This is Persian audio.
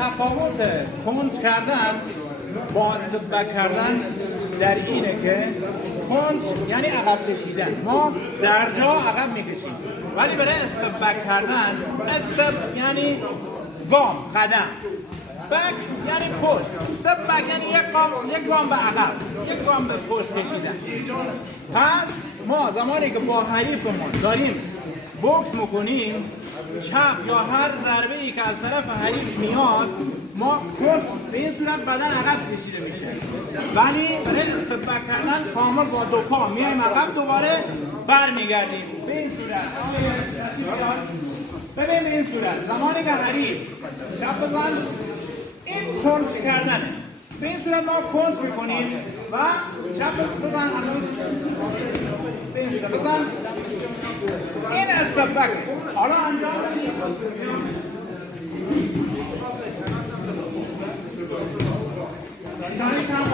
تفاوت کنج کردن با استبک کردن در اینه که کنج یعنی عقب کشیدن، ما در جا عقب میکشیم، ولی برای استبک کردن استب یعنی گام، قدم، بک یعنی پشت، استپ بک یعنی یک گام به عقب، یک گام به پشت کشیدن. پس ما زمانی که با حریفمون داریم بوکس میکنیم، چپ یا هر ضربه ای که از طرف حریف میاد، ما به این صورت بدن عقب کشیده میشه، ولی برای استپ بک کردن کامل با دو پا میایم عقب، دوباره برمیگردیم به این صورت. ببین به این صورت زمانی که حریف چپ بزن، این کنج کردنه. به این صورت ما کنج میکنیم و چپ بزن، به این صورت بزن، این استپ بک. حالا انجام بدیم. چند